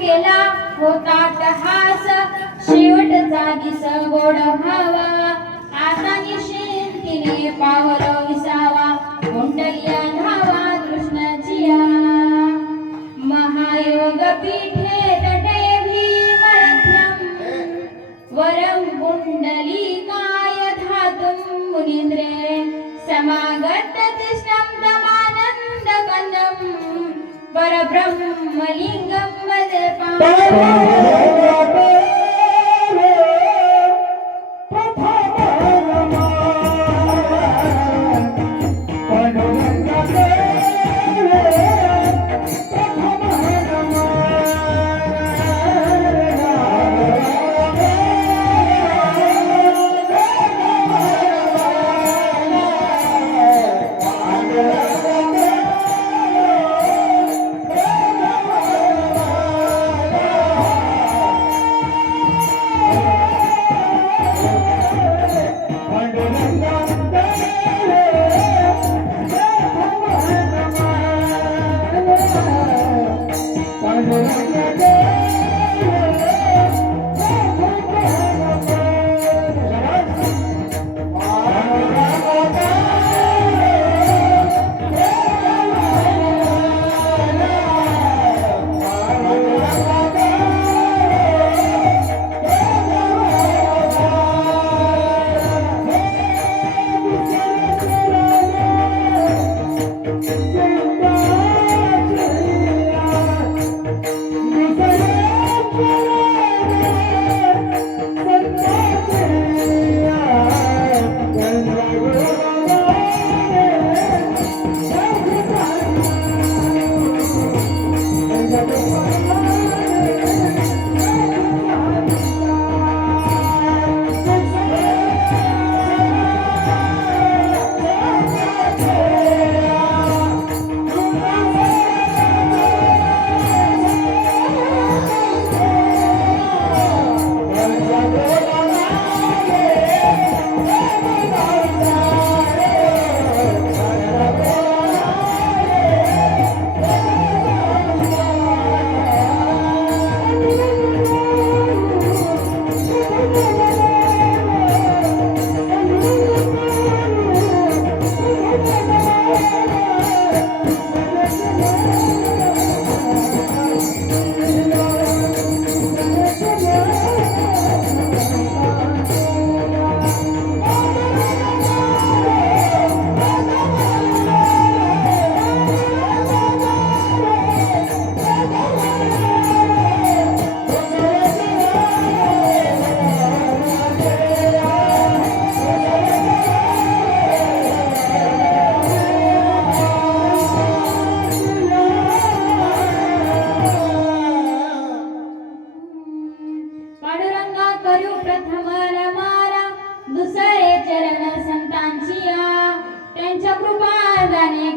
केला होता हास शेवटचा दिस गोड व्हावा आता निश्चिंतीने पावल विसावा कुंडलिया धावा कृष्णाचिया महायोग पीठे तटे भीमरथ्यम वरं कुंडलिकाय धातुं मुनीन्द्रे समागत कृष्णं तमानन्दकन्दं परब्रह्मलिङ्गं वदे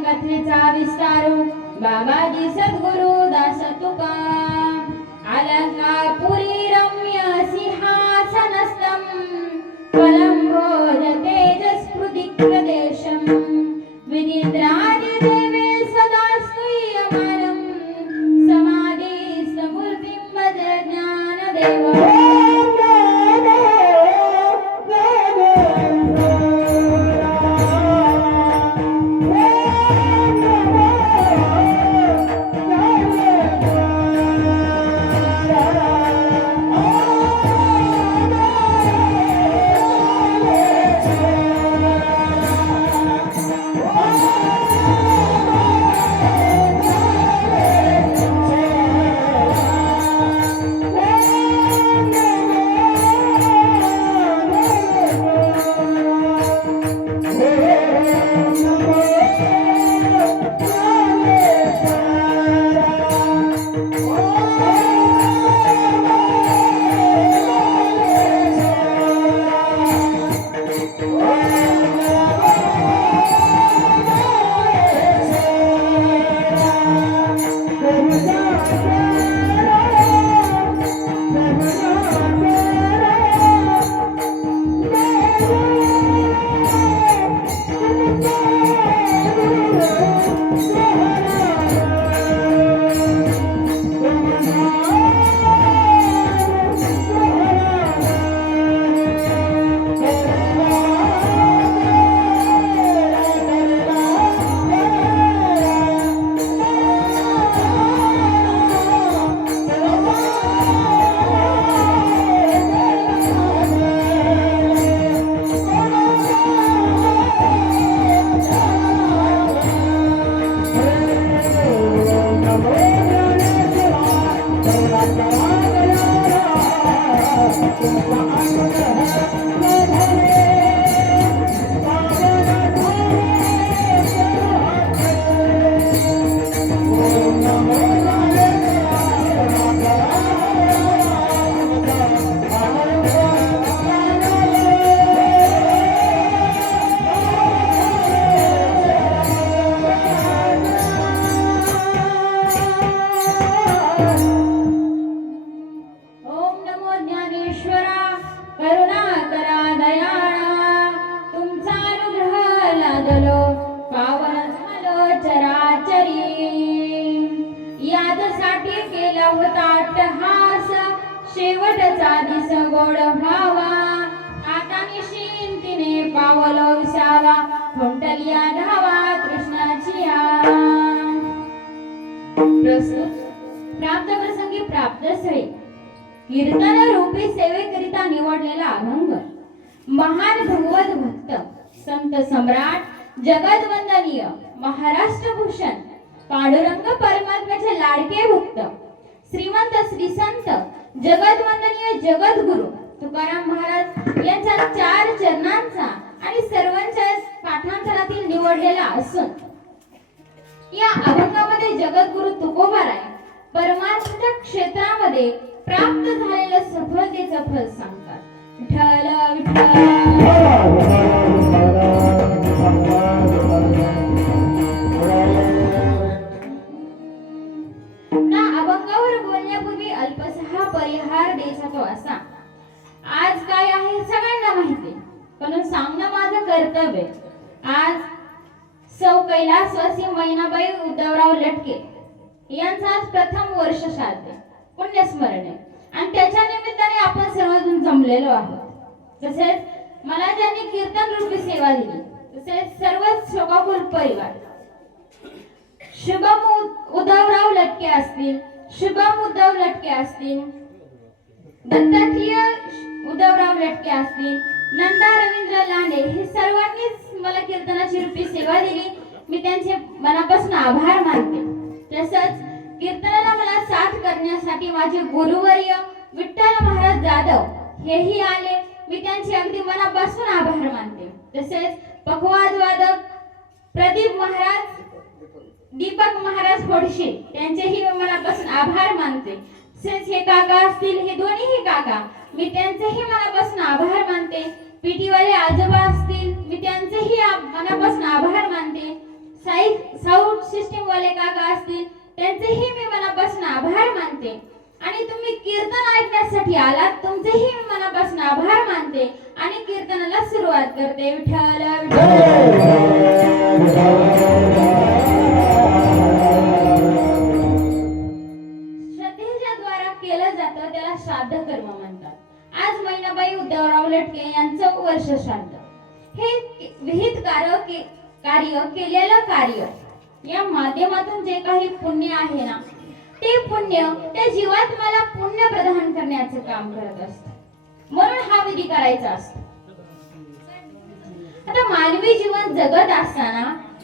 कथेचा विस्तारू बाबाजी सद्गुरु दास तुका अलंकापुरी रम्य सिंहासनस्थं कलंभोज तेजस्फुटिक प्रदेशं विनिद्रादि देवे सदा स्तूयमानं समाधिस्थ मूर्तिं भज ज्ञानदेव ओम नमो ज्ञानेश्वरा करुणाकरा दयाळा तुमचा अनुग्रह लादलो पावन झालो चराचरी यादसाठी केला होता अट्टहास शेवटचा दिस गोड व्हावा आता निशिंतीने पावलो विसावा खुंटलिया धावा कृष्णाची प्रस्तुत प्राप्त प्रसंगी प्राप्त स्थळी कीर्तन रूपी सेवेकरिता निवडलेला अभंग महान भगवत भक्त संत सम्राट जगदवंदनीय महाराष्ट्र भूषण पांडुरंग परमात्म्याचे लाडके भक्त श्रीमंत श्री संत जगदवंदनीय जगद्गुरु तुकाराम महाराज यांच्या 4 चरणांचा आणि सर्वांच्या पाठांतरातील निवडलेला असून या अभंगामध्ये जगद्गुरु तुकोबाराय परमार्थाच्या क्षेत्रामध्ये प्राप्त झालेल्या सफलतेचं फल सांगतात. विठ्ठल ना अभंगावर बोलण्यापूर्वी अल्पसा परिहार द्यायचा तो असा. आज काय आहे सगळ्यांना माहिती पण सांगणं माझं कर्तव्य. आज सौ कैलासवासी मैनाबाई उद्धवराव लटके यांचा आज प्रथम वर्ष श्राद्ध पुण्यस्मरण आहे आणि त्याच्या निमित्ताने आपण सर्वजण जमलेलो आहोत. तसेच मला ज्यांनी कीर्तन रूपी सेवा दिली तसेच सर्व शोकाकुल परिवार शुभम उद्धवराव लटके असतील, शुभम उद्धव लटके असतील, दत्तात्रेय उद्धवराव लटके असतील, नंदा रवींद्र लांडे हे सर्वांनीच मला कीर्तनाची रूपी सेवा दिली. मी त्यांचे मनापासून आभार मानते. तसंच कीर्तनाला मला साथ करण्यासाठी माझे गुरुवर्य विठ्ठल महाराज जाधव हेही आले. मी त्यांचे अगदी मनापासून आभार मानते. तसेच पखवाज वादक प्रदीप महाराज, दीपक महाराज फोडशे त्यांचेही मी मनापासून आभार मानते. तसेच हे काका असतील, हे दोन्हीही काका मी त्यांचेही मनापासून आभार मानते. पीटीवाले आजोबा असतील मी त्यांचेही मनापासून आभार मानते. साऊंड सिस्टीम वाले काका असतील त्यांचेही मी मनापासून आभार मानते. आणि तुम्ही कीर्तन ऐकण्यासाठी आलात तुमचेही मी मनापासून आभार मानते आणि कीर्तनाला सुरुवात करते. विठ्ठल श्रद्धेच्या द्वारा केलं जातं त्याला श्राद्ध कर्म म्हणतात. आज मैनाबाई उद्धवराव लटके यांचं वर्ष श्राद्ध हे विहित कार्य केलेलं कार्य या माध्यमातून जे काही पुण्य आहे ना ते पुण्य त्या जीवात्म्याला पुण्य प्रदान करण्याचं काम करत असतं. म्हणून हा विधी करायचा असतो. आता मानवी जीवन जगत असताना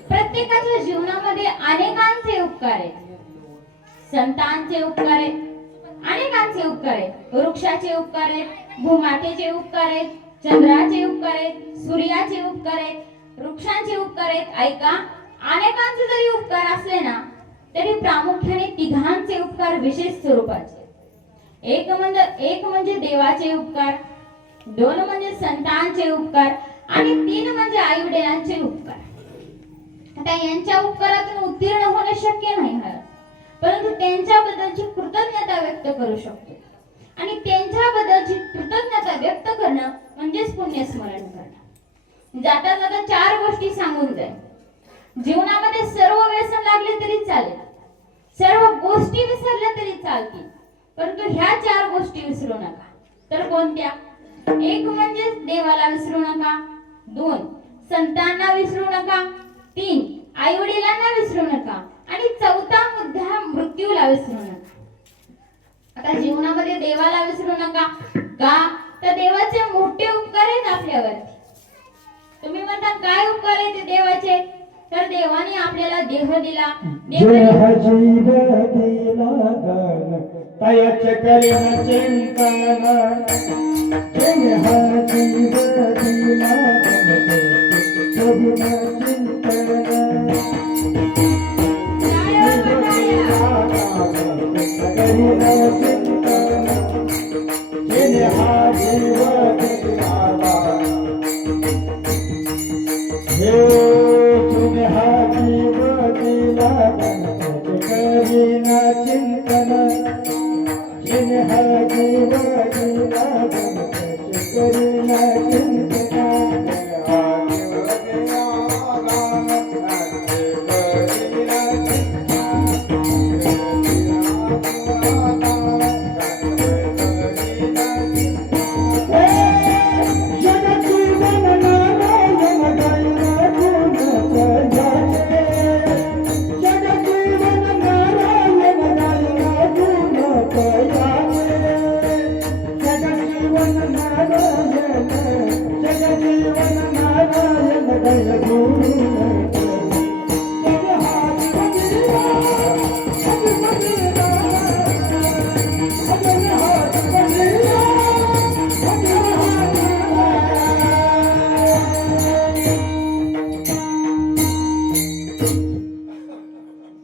प्रत्येकाच्या जीवनामध्ये अनेकांचे उपकार आहेत. संतांचे उपकार आहेत, अनेकांचे उपकार आहेत. वृक्षाचे उपकार आहेत, भूमातेचे उपकार आहेत, चंद्राचे उपकार आहेत, सूर्याचे उपकार आहेत, वृक्षांचे उपकार आहेत. ऐका, अनेकांचे जरी उपकार असले ना तरी प्रामुख्याने तिघांचे उपकार विशेष स्वरूपाचे. एक म्हणजे देवाचे उपकार, 2 म्हणजे संतांचे उपकार आणि 3 म्हणजे आई वडिलांचे उपकार. आता यांच्या उपकारातून उत्तीर्ण होणे शक्य नाही परंतु त्यांच्याबद्दलची कृतज्ञता व्यक्त करू शकतो. आणि त्यांच्याबद्दलची कृतज्ञता व्यक्त करणं म्हणजेच पुण्यस्मरण करणं. जाता जाता 4 गोष्टी सांगून जाईल. जीवनामध्ये सर्व व्यसन लागले तरी चालेल, सर्व गोष्टी विसरल्या तरी चालतील, परंतु ह्या 4 गोष्टी विसरू नका. तर कोणत्या? 1 म्हणजे देवाला विसरू नका, 2 संतांना विसरू नका, 3 आई वडिलांना विसरू नका आणि 4था मुद्दा मृत्यूला विसरू नका. आता जीवनामध्ये देवाला विसरू नका का? तर देवाचे मोठे उपकार आहेत आपल्यावरती. तुम्ही म्हणता काय उपकार आहे ते देवाचे? तर देवाने आपल्याला देह दिला, तयच करीन चिंतन जिने हा जीव दिला करीन चिंतन जिने हा जीव दिला हे जिने हा जीव दिला करीन चिंतन जिने हा जीव दिला करीन चिंतन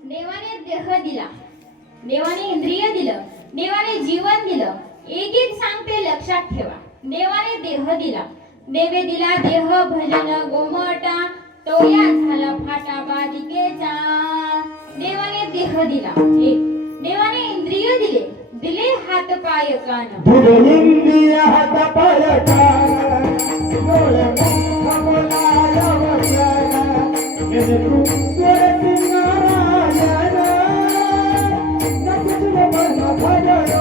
देवाने देह दिला, देवाने इंद्रिय दिलं, देवाने जीवन दिलं. एक एक सांगते लक्षात ठेवा. देवाने देह दिला, देवे दिला देह भजन गोमटा तोया झाला फाटा बालिकेचा. देवाने देह दिला, एक देवाने इंद्रिय दिले, दिले हात पाय कान, दिले इंद्रिय हात पाय कान, डोळे मुख बोलाया वचन, जिने तू करती नारायण, नको तुला मन भजन.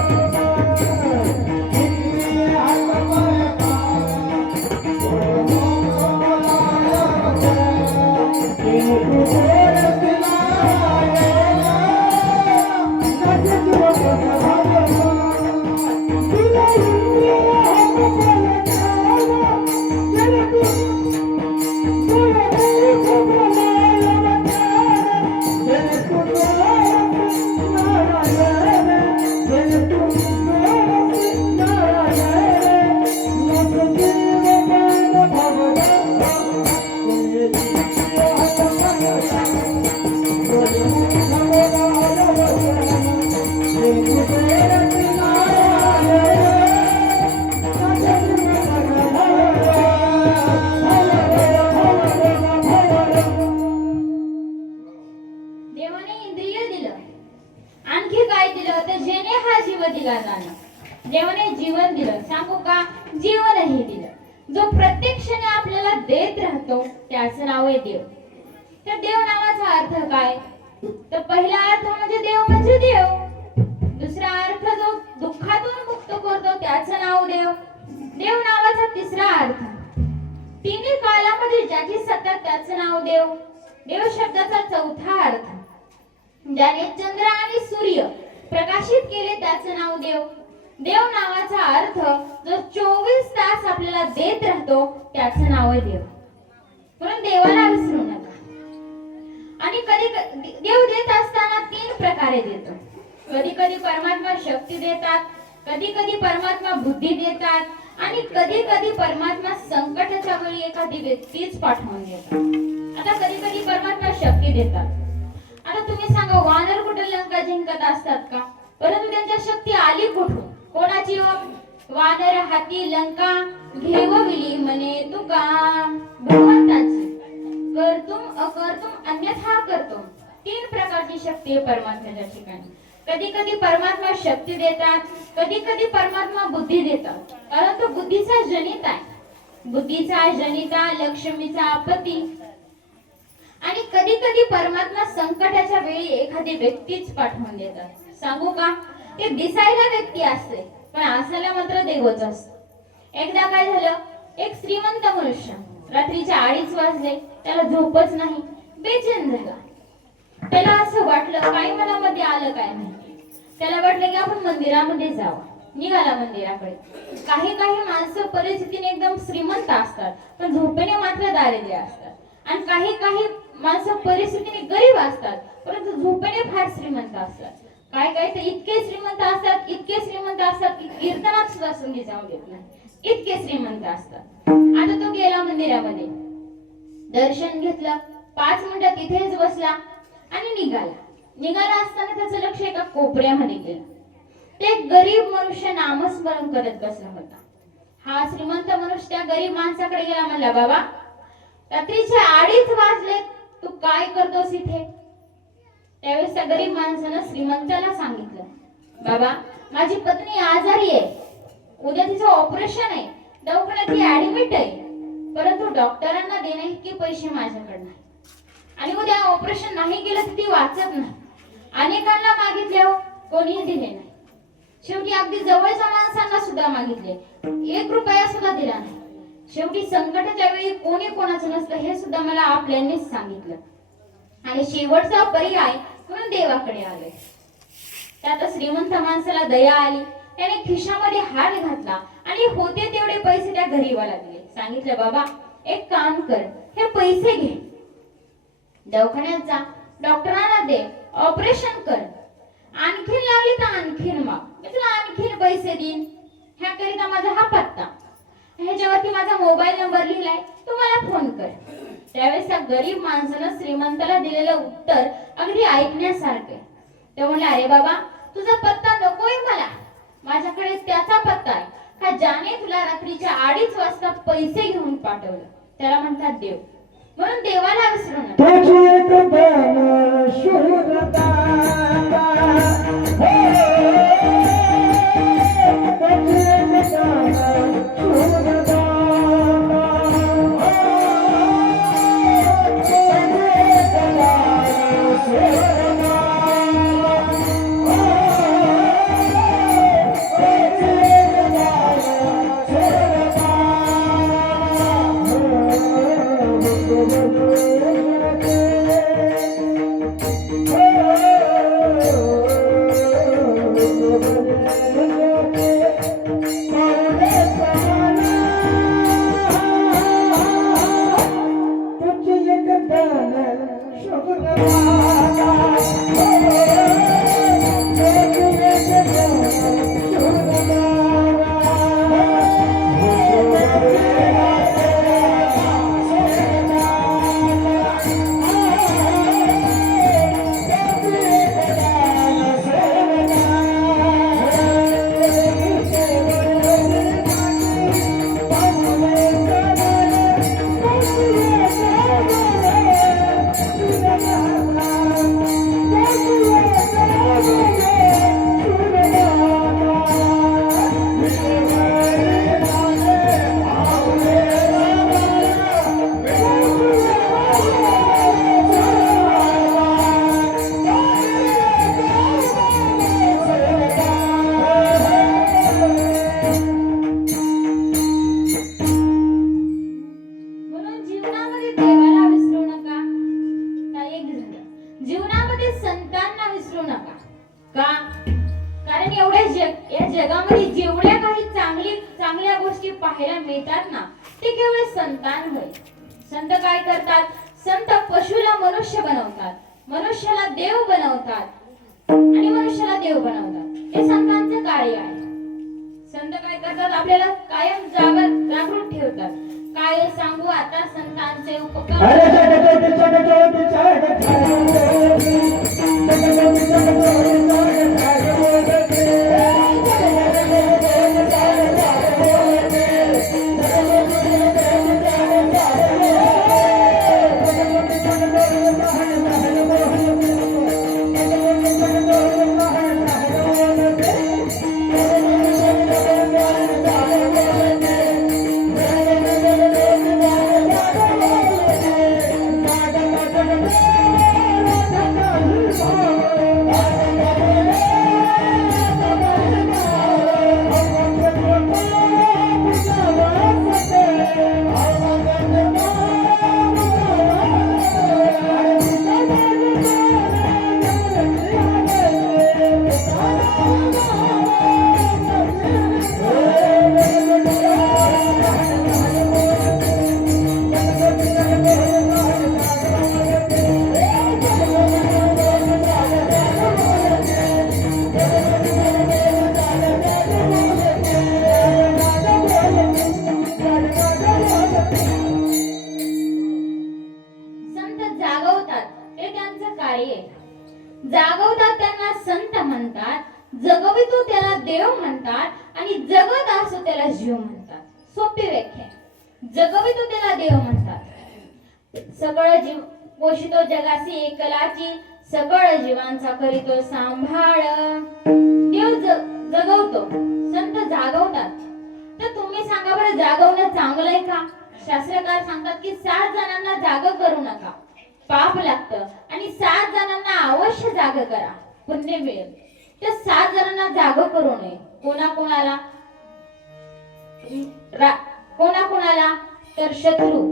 इंद्रिय हात पाय कान, डोळे मुख बोलाया वचन, जिने तू करती नारायण, नको तुला मन भजन. देवाने इंद्रिय दिलं, आणखी काय दिलं तर जेणे हा जीव दिला जाणं. देवाने जीवन दिलं, सांगू का जीवनही दिलं. जो प्रत्येक क्षणी आपल्याला देत राहतो त्याचं नाव आहे देव. तर देव नावाचा अर्थ काय? तर पहिला अर्थ म्हणजे देव म्हणजे देव. दुसरा अर्थ जो दुःखातून मुक्त करतो त्याचं नाव देव. देव नावाचा तिसरा अर्थ तिन्ही कालामध्ये ज्याची सत्ता त्याचं नाव देव. देव शब्दाचा चौथा अर्थ ज्याने चंद्र आणि सूर्य प्रकाशित केले त्याचं नाव देव. देव नावाचा अर्थ जो 24 तास आपल्याला देत राहतो त्याचं नाव आहे देव. म्हणून देवाला विसरू नका. आणि कधी देव देत असताना 3 प्रकारे देतो. कधी कधी परमात्मा शक्ती देतात, कधी कधी परमात्मा बुद्धी देतात, आणि कधी कधी परमात्मा संकटाच्या वेळी एखादी व्यक्तीच पाठवून देतात. आता कधी कधी परमात्मा शक्ती देतात. आता तुम्ही सांगा वानर कुठे लंका जिंकत असतात का? परंतु त्यांच्या शक्ती आली कुठून? कोणाची? वानर हाती लंका घेवविली म्हणे तुका. भगवंताची. कर्तुम अकर्तुम अन्यथा कर्तुम 3 प्रकारची शक्ती आहे परमात्म्याच्या ठिकाणी. कधी कधी परमात्मा शक्ती देतात, कधी कधी परमात्मा बुद्धी देतात. परंतु बुद्धीचा जनित आहे, बुद्धीचा जनिता लक्ष्मीचा पती. आणि कधी कधी परमात्मा संकटाच्या वेळी एखादी व्यक्तीच पाठवून देतात. सांगू का ते दिसायला व्यक्ती असते पण असायला मात्र देवच असतो. एकदा काय झालं, एक श्रीमंत मनुष्य रात्रीच्या 2:30 वाजले, त्याला झोपच नाही, बेचैन झाला. त्याला असं वाटलं काय मनामध्ये आलं काय माहिती. त्याला वाटलं की आपण मंदिरामध्ये जावं. निघाला मंदिराकडे. काही काही माणसं परिस्थितीने एकदम श्रीमंत असतात पण झोपेने मात्र दारिद्र्य असतात. आणि काही काही माणसं परिस्थितीने गरीब असतात परंतु झोपेने फार श्रीमंत असतात. काय काय तर इतके श्रीमंत असतात, कीर्तनात सुद्धा संगीत जाऊन देत नाही, इतके श्रीमंत असतात. आता तो गेला मंदिरामध्ये, दर्शन घेतलं, 5 मिनिटं तिथेच बसला आणि निघाला असताना त्याचं लक्ष एका कोपऱ्यामध्ये गेलं. ते एक गरीब मनुष्य नामस्मरण करत बसला होता. हा श्रीमंत मनुष्य त्या गरीब माणसाकडे गेला, म्हणला, बाबा, रात्रीचे 2:30 वाजले, तू काय करतोस इथे? त्यावेळेस त्या गरीब माणसानं श्रीमंताला सांगितलं, बाबा, माझी पत्नी आजारी आहे, उद्या तिचं ऑपरेशन आहे, दवाखान्यात ती ऍडमिट आहे, परंतु डॉक्टरांना देणे इतके पैसे माझ्याकडे नाही, आणि उद्या ऑपरेशन नाही केलं तर ती वाचत नाही. अनेकांना मागितल्यावर कोणीही दिले नाही. शेवटी अगदी जवळच्या माणसांना सुद्धा मागितले, 1 रुपया सुद्धा दिला नाही. शेवटी संकटाच्या वेळी कोणी कोणाचं नसतं हे सुद्धा मला आपल्यांनीच सांगितलं, आणि शेवटचा पर्याय म्हणून देवाकडे आले. त्यात श्रीमंत माणसाला दया आली, त्याने खिशामध्ये हात घातला आणि होते तेवढे पैसे त्या गरीबाला दिले. सांगितलं, बाबा, एक काम कर, हे पैसे घे, दवाखान्यात जा, डॉक्टरांना दे, ऑपरेशन कर, आणखीन लागली तर आणखीन माग, मी तुला आणखीन पैसे देईन. ह्याकरिता माझा हा पत्ता, ह्याच्यावरती माझा मोबाईल नंबर लिहिलाय, तू मला फोन कर. त्यावेळेस त्या गरीब माणसानं श्रीमंताला दिलेलं उत्तर अगदी ऐकण्यासारखं. ते म्हणले, अरे बाबा, तुझा पत्ता नकोय मला, माझ्याकडे त्याचा पत्ता आहे का ज्याने तुला रात्रीच्या 2:30 वाजता पैसे घेऊन पाठवलं, त्याला म्हणतात देव. म्हणून देवाला विसरू नका. तुझी एक धन शूरदाता, तुझी एक धन शूरदाता, जीवनामध्ये संतांना विसरू नका. का? कारण या जगामध्ये जेवढ्या काही चांगल्या गोष्टी पाहायला मिळतात ना, ते केवळ संतान होय. संत काय करतात? संत पशुला मनुष्य बनवतात, मनुष्याला देव बनवतात आणि मनुष्याला देव बनवतात. हे संतांचे कार्य आहे. संत काय करतात? आपल्याला कायम जागृत ठेवतात. काय सांगू आता संतांचे उपकार. जगवितो त्याला देव म्हणतात आणि जगत असो त्याला जीव म्हणतात. सोपी व्याख्या. जगवितो त्याला देव म्हणतात. सगळं जीव पोषितो जगासी एकलाची, सगळं जीवांचा करीतो सांभाळ. देव जगवतो, संत जागवतात. तर तुम्ही सांगा बरं, जागवणं चांगलं आहे का? शास्त्रकार सांगतात की 7 जणांना जाग करू नका, पाप लागतं, आणि 7 जणांना अवश्य जाग करा, पुण्य मिळेल. तर 7 जणांना जाग करू नये. कोणाकोणाला? कोणाकोणाला? तर शत्रू,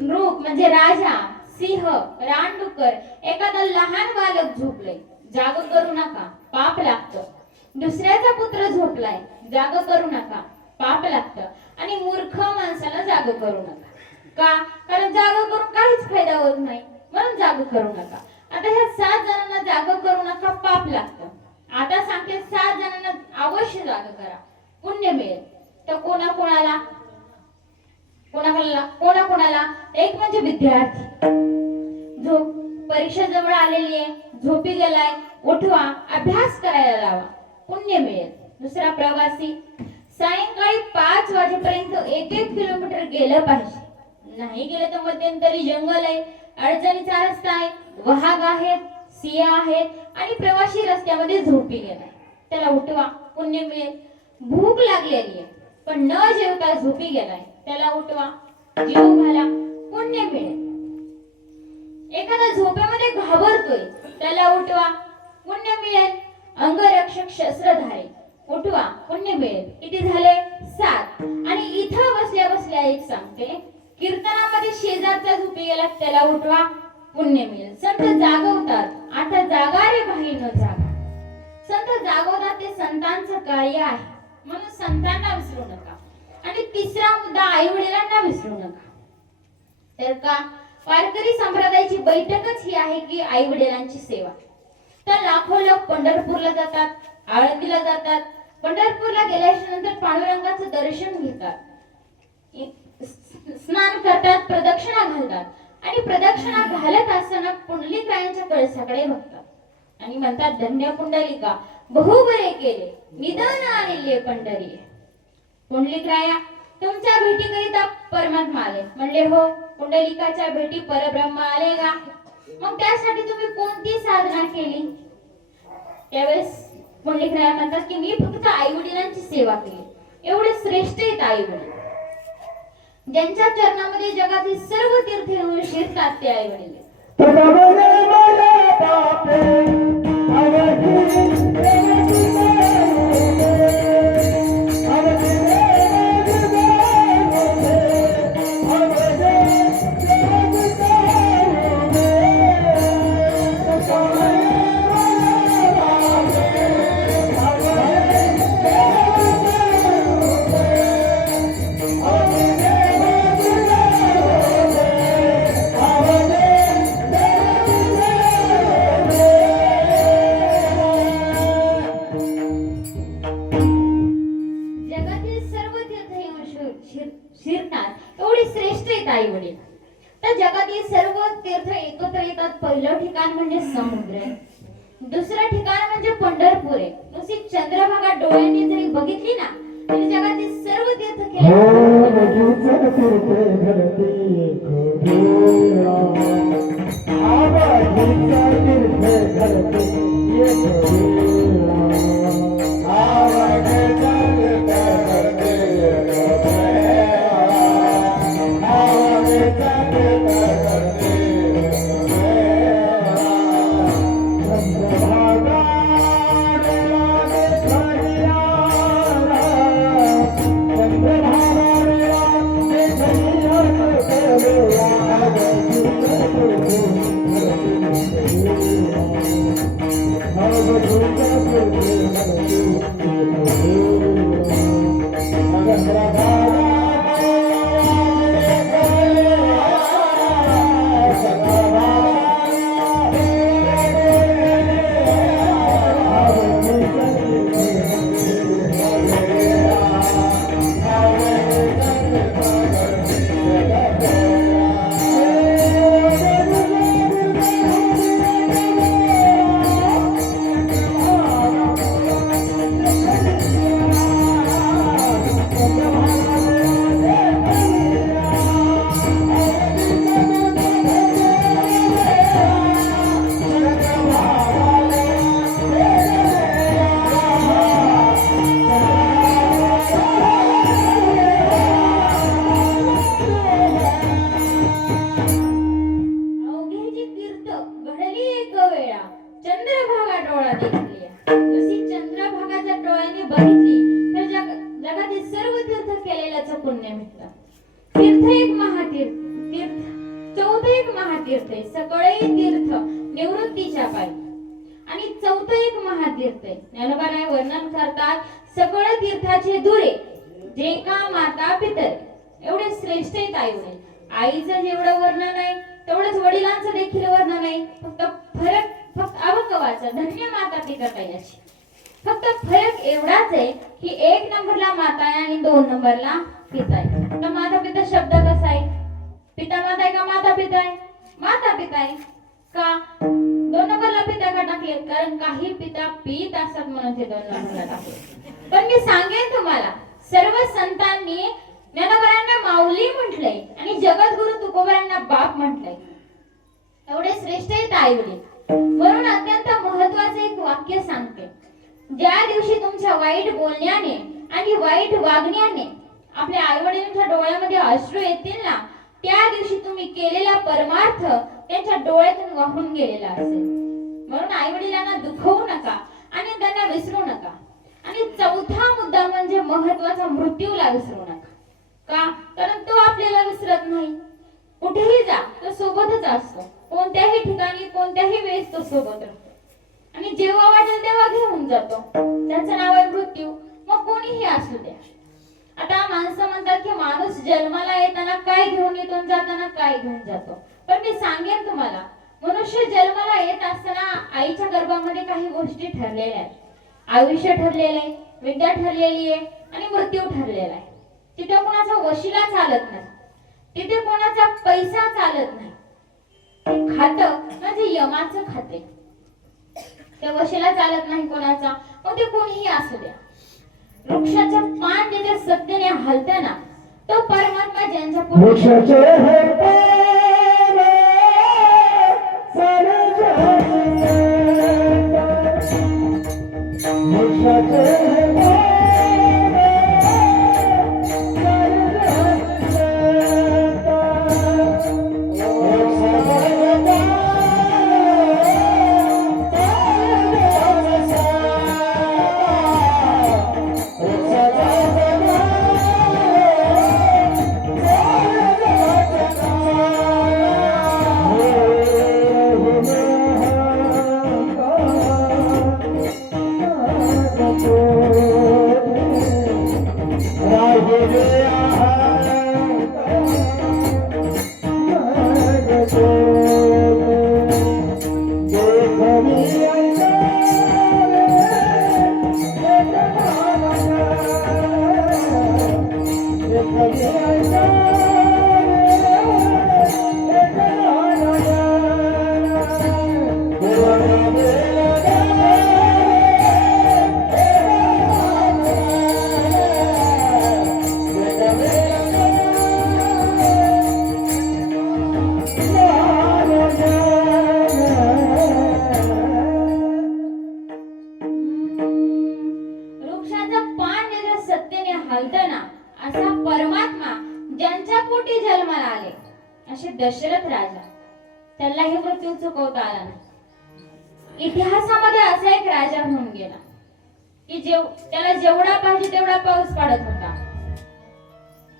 नृप म्हणजे राजा, सिंह, रानडुक्कर, एखादा लहान बालक झोपले, जाग करू नका, पाप लागतं. दुसऱ्याचा पुत्र झोपलाय, जाग करू नका, पाप लागतं. आणि मूर्ख माणसाला जाग करू नका. का? कारण जाग करून काहीच फायदा होत नाही, म्हणून जाग करू नका. आता ह्या 7 जणांना जाग करू नका, पाप लागतं. आता सांगते 7 जणांना अवश्य जाग करा, पुण्य मिळेल. तर कोणाकोणाला? कोणाकोणाला? एक म्हणजे विद्यार्थी, झोप, परीक्षा जवळ आलेली आहे, झोपी गेलाय, उठवा, अभ्यास करायला लावा, पुण्य मिळेल. दुसरा प्रवासी, सायंकाळी 5 वाजेपर्यंत 1-1 किलोमीटर गेलं पाहिजे. नाही गेलं तर मध्यंतरी जंगल आहे, अडचणीचा रस्ता आहे, वाघ आहेत, सिंह आहेत आणि प्रवासी रस्त्यामध्ये झोपी गेलाय, त्याला उठवा, पुण्य मिळेल. भूक लागलेली आहे पण न जेवता झोपी गेलाय, त्याला उठवा, जेवू घाला, पुण्य मिळेल. एखादा झोपेमध्ये घाबरतोय, त्याला उठवा, पुण्य मिळेल. अंगरक्षक शस्त्रधारी, उठवा, पुण्य मिळेल. किती झाले? 7. आणि इथं बसल्या बसल्या एक सांगते, कीर्तनामध्ये शेजारचा झोपी गेला, त्याला उठवा, पुण्य मिळेल. संत जागवतात. आता जागा रे भाई न जागा. संत जागवतात, ते संतांचं कार्य आहे, म्हणून संतांना विसरू नका. आणि तिसरा मुद्दा, आई वडिलांना विसरू नका. तर का? वारकरी संप्रदायाची बैठकच ही आहे की आई वडिलांची सेवा. तर लाखो लोक पंढरपूरला जातात, आळंदीला जातात. पंढरपूरला गेल्याच्या नंतर पांडुरंगाचं दर्शन घेतात, स्नान करतात, प्रदक्षिणा घालतात. आणि प्रदक्षिणा घालत असताना पुंडलिकायांच्या कळसाकडे बघतात आणि म्हणतात, धन्य पुंडलिका, बहु बरे केले, निदान आणले पंढरी. पुंडलिकराया, तुमच्या भेटीकरिता परमात्मा आले. म्हणले, हो. पुंडलिकाच्या भेटी परब्रह्म आले का? मग त्यासाठी तुम्ही कोणती साधना केली? त्यावेळेस पुंडलिकराया म्हणतात की मी फक्त आई वडिलांची सेवा केली. एवढे श्रेष्ठ आहेत आई वडील, ज्यांच्या चरणामध्ये जगातील सर्व तीर्थ येऊन शिरतात, ते आई वडील. आई वडील. तर जगातील सर्व तीर्थ एकत्र येतात. पहिलं ठिकाण म्हणजे समुद्र आहे, दुसरं ठिकाण म्हणजे पंढरपूर आहे. नुसती चंद्रभागा डोळ्यांनी जरी बघितली ना तरी जगातील सर्व तीर्थ Oh, बघितली तर जगातील सर्व तीर्थ केलेल्याचं पुण्य मिळतं. तीर्थ एक महातीर्थ तीर्थ चौथं एक महातीर्थ आहे सकळही तीर्थ निवृत्तीच्या पायी. आणि चौथं एक महातीर्थ आहे ज्ञानोबाराय वर्णन करतात सकळ तीर्थाचे दुरे जे का माता पितर एवढे श्रेष्ठ आहेत आई वडील. आईचं जेवढं वर्णन आहे तेवढंच वडिलांचं देखील वर्णन आहे. फक्त अभंगवाचा धन्य माता पिता कैलाशी. फक्त फरक एवढाच आहे की एक नंबरला माता आहे आणि 2 नंबरला पिता आहे. तर माता पिता शब्द कसा आहे? पिता माता आहे का माता पिता आहे? माता पिता आहे का? 2 नंबरला पिता का टाकले? कारण काही पिता पीत असतात म्हणून ते 2 नंबरला टाकले. पण मी सांगेन तुम्हाला सर्व संतांनी ज्ञानोबारायांना माऊली म्हटलंय आणि जगद्गुरु तुकोबारायांना बाप म्हटलंय. एवढे श्रेष्ठ आहेत आई वडील. म्हणून अत्यंत महत्वाचे एक वाक्य सांगते. ज्या दिवशी तुमच्या वाईट बोलण्याने आणि वाईट वागण्याने आपल्या आई वडिलांच्या डोळ्यामध्ये अश्रू येतील ना त्या दिवशी तुम्ही केलेला परमार्थ त्यांच्या डोळ्यातून वाहून गेलेला असेल. म्हणून आई वडिलांना दुखवू नका आणि त्यांना विसरू नका. आणि चौथा मुद्दा म्हणजे महत्वाचा मृत्यूला विसरू नका. का? कारण तो आपल्याला विसरत नाही. कुठेही जा तो सोबतच असतो. कोणत्याही ठिकाणी कोणत्याही वेळेस तो सोबत राहतो आणि जेव्हा वाटेल तेव्हा घेऊन जातो. त्याचं नाव आहे मृत्यू. मग कोणीही असू द्या. आता माणसं म्हणतात की माणूस जन्माला येताना काय घेऊन येतो जाताना काय घेऊन जातो. पण मी सांगेन तुम्हाला मनुष्य जन्माला येत असताना आईच्या गर्भामध्ये काही गोष्टी ठरलेल्या आहेत. आयुष्य ठरलेलं आहे, विद्या ठरलेली आहे आणि मृत्यू ठरलेला आहे. तिथे कोणाचा वशिला चालत नाही. तिथे कोणाचा पैसा चालत नाही. ते खातं म्हणजे यमाचं खाते. त्या वशिला चालत नाही कोणाचा. मग ते कोणीही असू द्या. वृक्षाच्या पान ज्याच्या सत्तेने हलतं ना तो परमात्मा ज्यांच्या वृक्षाचे हे पान सारे जहान वृक्षाचे हे पान असा परमात्मा ज्यांच्या पोटी जन्माला आले असे दशरथ राजा त्यालाही मृत्यू चुकवता आला नाही. इतिहासामध्ये असा एक राजा होऊन गेला की त्याला जेवढा पाहिजे तेवढा पाऊस पडत होता.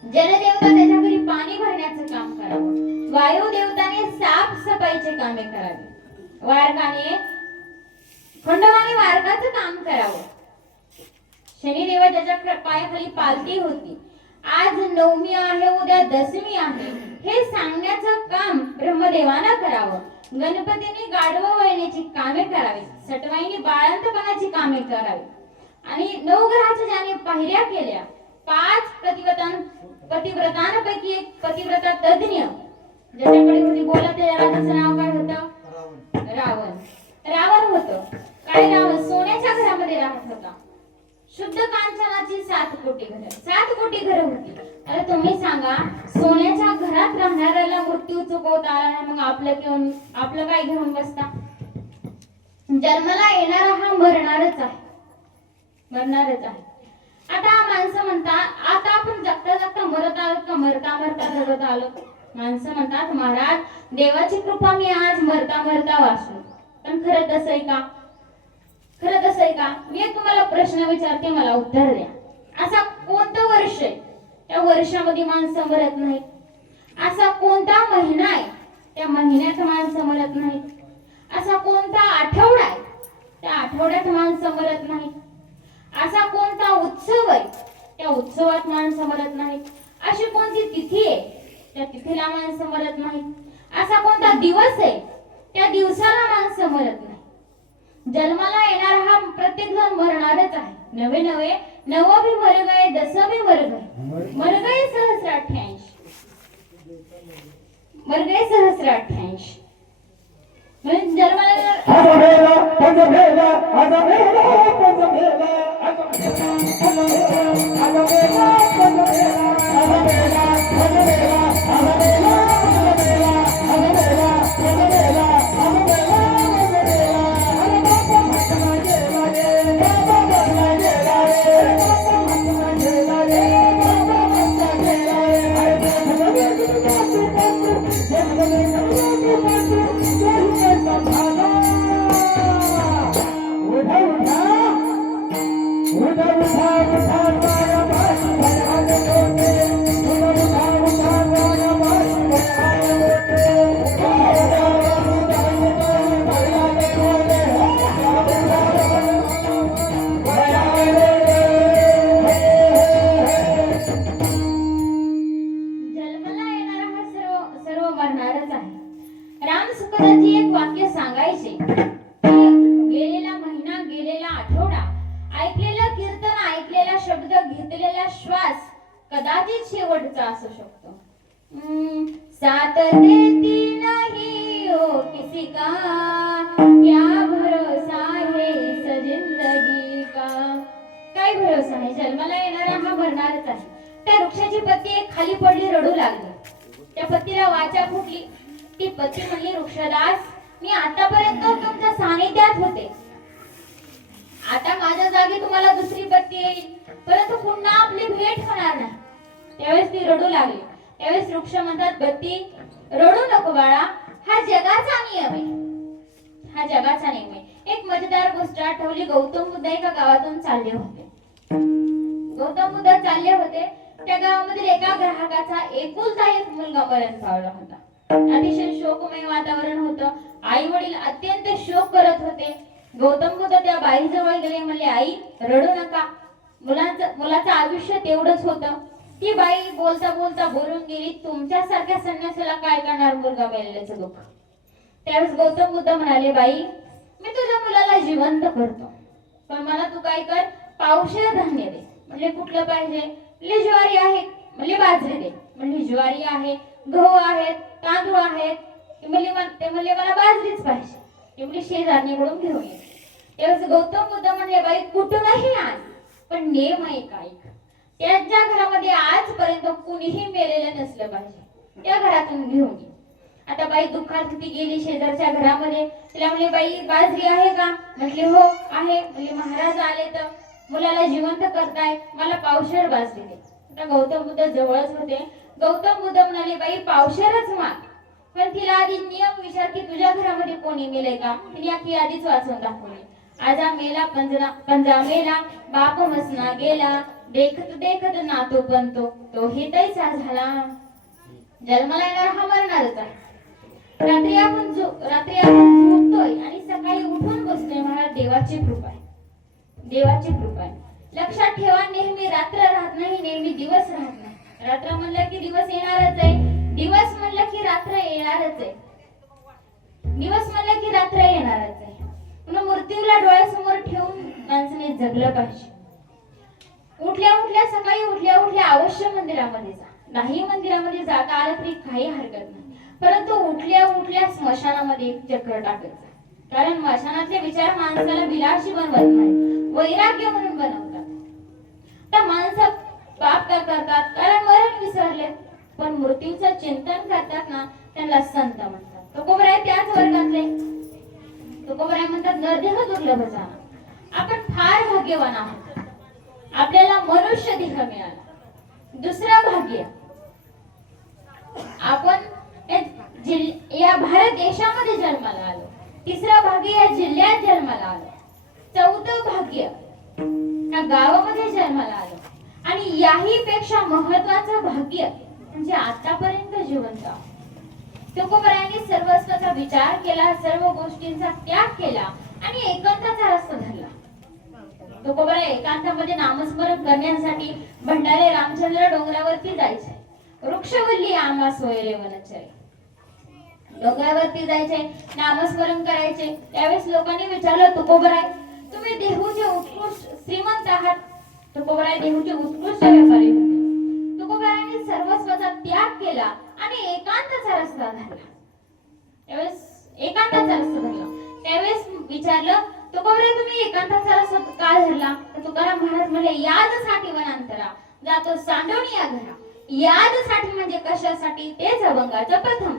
जलदेवता त्याच्या घरी पाणी भरण्याचं काम करावं. वायू देवताने साफसफाईचे कामे करावी. वारकाने खंडोबाने वारकाचं काम करावं. शनिदेव त्याच्या पायाखाली पालती होती. आज नवमी आहे उद्या दशमी आहे हे सांगण्याचं काम ब्रह्मदेवानं करावं. गणपतीने गाढवं वळण्याची कामे करावी. सटवाईने बाळंतपणाची कामे करावी. आणि नवग्रहाच्या ज्याने पायऱ्या केल्या 5 पतिव्रतांपैकी एक पतिव्रता तज्ञ ज्याच्याकडे होती. बोला त्या राजाचं नाव काय होतं? रावण. रावण होतं काय? रावण सोन्याच्या घरामध्ये राहत होता. शुद्ध कांचनाची 7 कोटी घरं 7 कोटी घरं होती. आता तुम्ही सांगा सोन्याच्या घरात राहणाऱ्याला मृत्यू चुकवता आला नाही मग आपलं काय घेऊन बसता? जन्माला येणारा हा मरणारच आहे. आता माणसं म्हणतात आता आपण जगता जगता मरत आलो का मरता मरता जगत आलो? माणसं म्हणतात महाराज देवाची कृपा मी आज मरता मरता वाचलो. पण खरं तसं आहे का? खरं तसं आहे का? मी एक तुम्हाला प्रश्न विचारते, मला उत्तर द्या. असा कोणतं वर्ष आहे त्या वर्षामध्ये माणसं मरत नाहीत? असा कोणता महिना आहे त्या महिन्यात माणसं मरत नाहीत? असा कोणता आठवडा आहे त्या आठवड्यात माणसं मरत नाहीत? असा कोणता उत्सव आहे त्या उत्सवात माणसं मरत नाहीत? अशी कोणती तिथी आहे त्या तिथीला माणसं मरत नाहीत? असा कोणता दिवस आहे त्या दिवसाला माणसं मरत नाही? जन्माला येणारा हा प्रत्येक जण मरणारच आहे. नवे नवे नव भी मर गए, दस भी मर गए, मर गए सहस्र 88, मर गए सहस्र 88. म्हणजे जन्माला येणार- आजमेला पंजमेला आजमेला पंजमेला आजमेला आजमेला पंजमेला आजमेला पंजमेला आजमेला पंजमेला आजमेला पंजमेला आजमेला पंजमेला अरे बाबा भटका गेला रे बाबा भटका गेला रे बाबा भटका गेला रे बाबा भटका गेला रे अरे भटका गेला जन्माला येणारा हा सर्व सर्व मरणारच आहे. राम सुखदाची एक वाक्य सांगायचे की गेलेला महिना, गेलेला आठवडा, ऐकलेलं कीर्तन, ऐकलेला शब्द, घेतलेला श्वास कदाचित शेवटचा असू शकतो. साथ देती नहीं हो किसी का, क्या भरोसा है इस जिंदगी का. काय भरोसा आहे? जन्माला येणारा हा मरणारच आहे. त्या वृक्षाची पत्ती एक खाली पडली, रडू लागली. त्या पत्तीला वाचा फुटली. ती पत्ती म्हणली, वृक्षदास, मी आतापर्यंत तुमच्या सानिध्यात होते, आता माझ्या जागी तुम्हाला दुसरी पत्ती येईल, परंतु पुन्हा आपली भेट होणार नाही. त्यावेळेस ती रडू लागली. त्यावेळेस वृक्ष म्हणतात, पत्ती रडू नको बाळा, हा जगाचा नियम आहे, हा जगाचा नियम आहे. एक मजेदार गोष्ट आठवली. गौतम बुद्ध एका गावातून चालले होते. गौतम बुद्ध चालले होते. त्या गावामधील एका ग्राहकाचा एकुलता एक मुलगा मरण पावला होता. अतिशय शोकमय वातावरण होतं. आई वडील अत्यंत शोक करत होते. गौतम बुद्ध त्या बाईजवळ गेले, म्हणले, आई रडू नका, मुलाचं आयुष्य तेवढंच होतं. ती बाई बोलता बोलता बोलून गेली, तुमच्यासारख्या संन्यासाला काय करणार मुलगा मेलेल्याचं दुःख. त्यावेळेस गौतम बुद्ध म्हणाले, बाई मी तुझ्या मुलाला जिवंत करतो, पण मला तू काय कर, पावशेर धान्य दे. म्हणले कुठलं पाहिजे? म्हणले ज्वारी आहे. म्हणले बाजरी दे. म्हणले ज्वारी आहे, गहू आहेत, तांदूळ आहेत. ते म्हणले मला बाजरीच पाहिजे. ते म्हणले शेजारणीकडून घेऊन ये. त्यावेळेस गौतम बुद्ध म्हणले, बाई कुठूनही आण, पण नेम एक ऐक, त्यांच्या घरामध्ये आजपर्यंत कुणीही मेलेलं नसलं पाहिजे, त्या घरातून घेऊन ये. आता बाई दुःखात ती गेली शेजारच्या घरामध्ये. तिला म्हणले, बाई बाजरी आहे का? म्हटले हो आहे. म्हणले महाराज आले तर मुलाला जिवंत करताय, मला पावशेर बाजरी दे. आता गौतम बुद्ध जवळच होते. गौतम बुद्ध म्हणाले, बाई पावशेरच माग, पण तिला आधी नियम विचार की तुझ्या घरामध्ये कोणी मेले का? तिने आखी आधीच वाचून दाखवली. आजा मेला पंजा मेला, बाप मसना गेला, देखत देखत नातो बनतो, तो हे तैसा झाला. जन्माला येणार हा मरणारच आहे. रात्री आपण झोपतोय आणि सकाळी उठून बसतोय, मला देवाची कृपा आहे, देवाची कृपा आहे. लक्षात ठेवा, नेहमी रात्र राहत नाही, नेहमी दिवस राहत नाही. रात्र म्हणलं की दिवस येणारच आहे, दिवस म्हणलं की रात्र येणारच आहे, दिवस म्हणलं की रात्र येणारच आहे. म्हणून मृत्यूला डोळ्यासमोर ठेवून माणसाने जगलं पाहिजे. उठल्या सकाळी उठल्या अवश्य मंदिरामध्ये जा. नाही मंदिरामध्ये जाता आलं तरी काही हरकत नाही, परंतु उठल्या स्मशानामध्ये एक चक्र टाकायचं. कारण स्मशानातले विचार माणसाला विलासी बनवत नाही, वैराग्य म्हणून बनवतात. तर माणसं पाप करतात कारण मरण विसरले, पण मृत्यूचं चिंतन करतात ना, त्यांना संत म्हणतात. तुकोबराय त्याच वर्गातले. तुकोबराय म्हणतात, नरदेह दुर्लभ जाणा. आपण फार भाग्यवान आहोत, आपल्याला मनुष्य देह मिळाला. दुसरं भाग्य, आपण या भारत देशामध्ये जन्माला आलो. तिसरं भाग्य, या जिल्ह्यात जन्माला आलो. चौथं भाग्य ह्या गावामध्ये जन्माला आलो आणि याही पेक्षा महत्वाचं भाग्य म्हणजे आतापर्यंत जिवंत आहोत. तुकोबरायांनी सर्वस्वाचा विचार केला, सर्व गोष्टींचा त्याग केला आणि एकांताचा रस्ता धरला. तुकोबराय एकांतामध्ये नामस्मरण करण्यासाठी भंडारे रामचंद्र डोंगरावरती जायचे. वृक्षवल्ली आंबा सोयरे वनचरे, डोंगरावरती जायचे, नामस्मरण करायचे. त्यावेळेस लोकांनी विचारलं, तुकोबराय तुम्ही देहूचे उत्कृष्ट श्रीमंत आहात. तुकोबराय देहूचे उत्कृष्ट व्यापारी होते. तुकोबरायांनी सर्वस्वाचा त्याग केला आणि एकांताचा रस्ता धरला. त्यावेळेस विचारलं, तुकोबराय तुम्ही एकांताचा रस्ता का धरला? तर तुकाराम महाराज म्हणले, यादसाठी वनांतरा जातो सांडोणी या घरा. यादसाठी म्हणजे कशासाठी? तेच अभंगाचं प्रथम.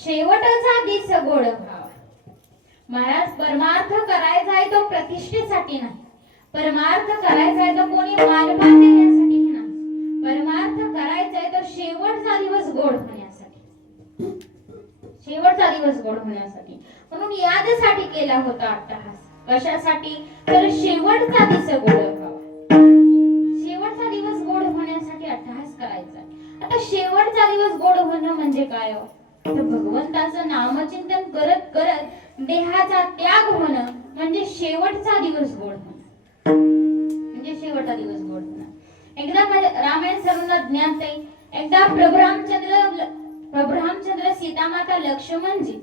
शेवटचा दिस गोड व्हावा. महाराज परमार्थ करायचा आहे तो प्रतिष्ठेसाठी नाही, परमार्थ करायचा आहे तो कोणी मानपान देण्यासाठी नाही, परमार्थ करायचा आहे तो शेवटचा दिवस गोड होण्यासाठी, शेवटचा दिवस गोड होण्यासाठी. म्हणून यादसाठी केला होता अट्टहास. कशासाठी? तर शेवटचा दिवस गोड व्हावा, शेवटचा दिवस गोड होण्यासाठी अट्टहास करायचा. आता शेवटचा दिवस गोड होणं म्हणजे काय हो? तर भगवंताचं नामचिंतन करत करत देहाचा त्याग होणं म्हणजे शेवटचा दिवस गोड होणं, म्हणजे शेवटचा दिवस गोड होणं. एकदा रामायण सर्वांना ज्ञात आहे. एकदा प्रभू रामचंद्र सीतामाता लक्ष्मणजी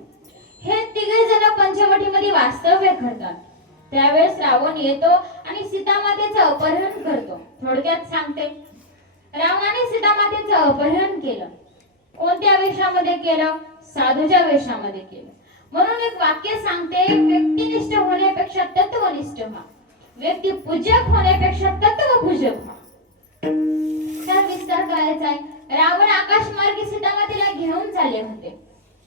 हे तिघे जण पंचवटीमध्ये वास्तव्य करतात. त्यावेळेस रावण येतो आणि सीतामातेचं अपहरण करतो. थोडक्यात सांगते, रावणाने सीतामातेचं अपहरण केलं. कोणत्या वेशामध्ये केलं? साधूच्या वेशामध्ये केलं. म्हणून एक वाक्य सांगते, व्यक्तिनिष्ठ होण्यापेक्षा तत्वनिष्ठ व्हा, व्यक्ती पूजक होण्यापेक्षा तत्वपूजक व्हा. तर विस्तार करायचा आहे. रावण आकाशमार्गी सीतामातेला घेऊन चालले होते.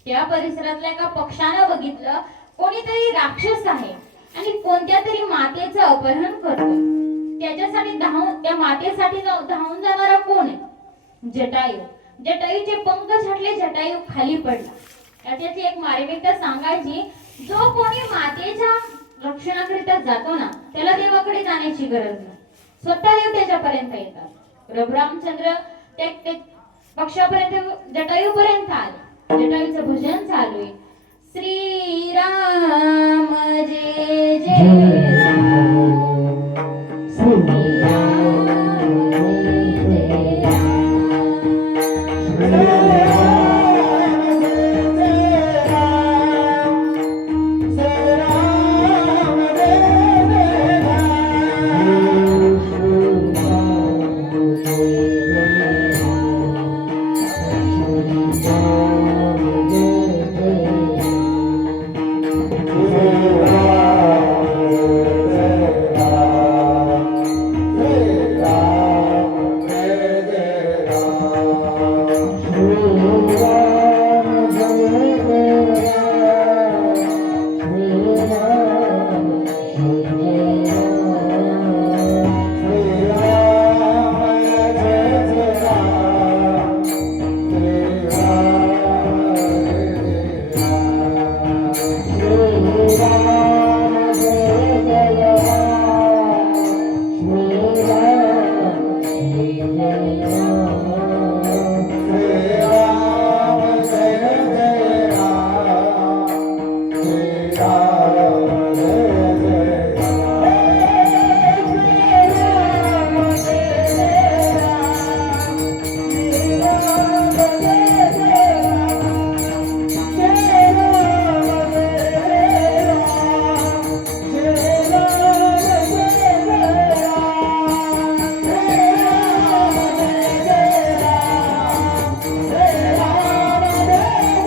त्या परिसरातल्या एका पक्षानं बघितलं, कोणीतरी राक्षस आहे आणि कोणत्या तरी मातेचं अपहरण करतो. त्याच्यासाठी त्या मातेसाठी धावून जाणारा कोण आहे? जटायू. जटायूचे पंख छाटले, जटायू खाली पडला. त्याची एक मार्मिकता सांगायची, जो कोणी मातेच्या रक्षणाकरिता जातो ना, त्याला देवाकडे जाण्याची गरज नाही, स्वतः देव त्याच्यापर्यंत येतात. प्रभू रामचंद्र त्या पक्षापर्यंत, जटायू पर्यंत आले. जटायूचं भजन चालू आहे. श्रीराम जय जय राम, श्रीराम जय जय